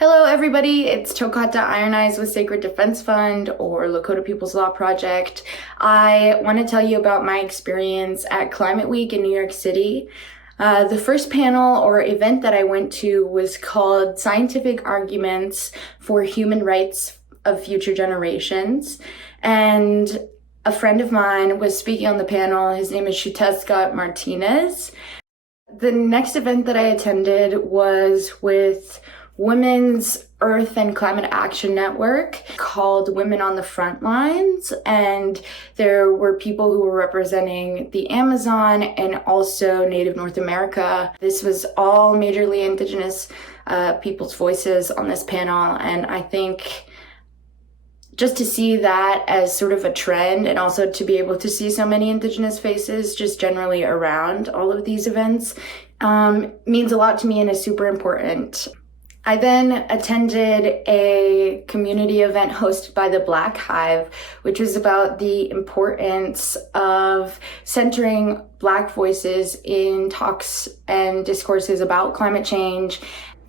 Hello everybody, it's Tokata Iron Eyes with Sacred Defense Fund or Lakota People's Law Project. I want to tell you about my experience at Climate Week in New York City. The first panel or event that I went to was called Scientific Arguments for Human Rights of Future Generations. And a friend of mine was speaking on the panel. His name is Scott Martinez. The next event that I attended was with Women's Earth and Climate Action Network called Women on the Front Lines, and there were people who were representing the Amazon and also Native North America. This was all majorly Indigenous people's voices on this panel, and I think just to see that as sort of a trend, and also to be able to see so many Indigenous faces just generally around all of these events means a lot to me and is super important. I then attended a community event hosted by the Black Hive, which was about the importance of centering Black voices in talks and discourses about climate change.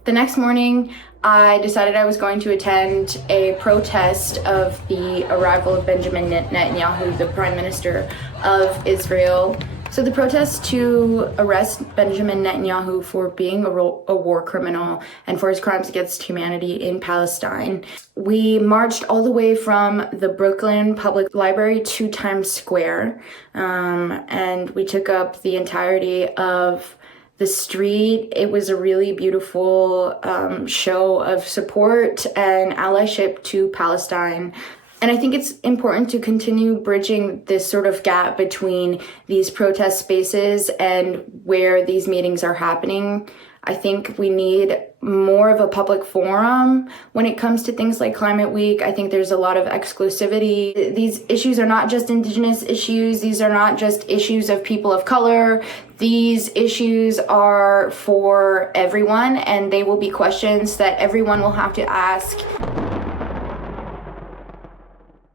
The next morning, I decided I was going to attend a protest of the arrival of Benjamin Netanyahu, the Prime Minister of Israel. So the protest to arrest Benjamin Netanyahu for being a war criminal and for his crimes against humanity in Palestine. We marched all the way from the Brooklyn Public Library to Times Square, and we took up the entirety of the street. It was a really beautiful show of support and allyship to Palestine. And I think it's important to continue bridging this sort of gap between these protest spaces and where these meetings are happening. I think we need more of a public forum when it comes to things like Climate Week. I think there's a lot of exclusivity. These issues are not just Indigenous issues. These are not just issues of people of color. These issues are for everyone, and they will be questions that everyone will have to ask.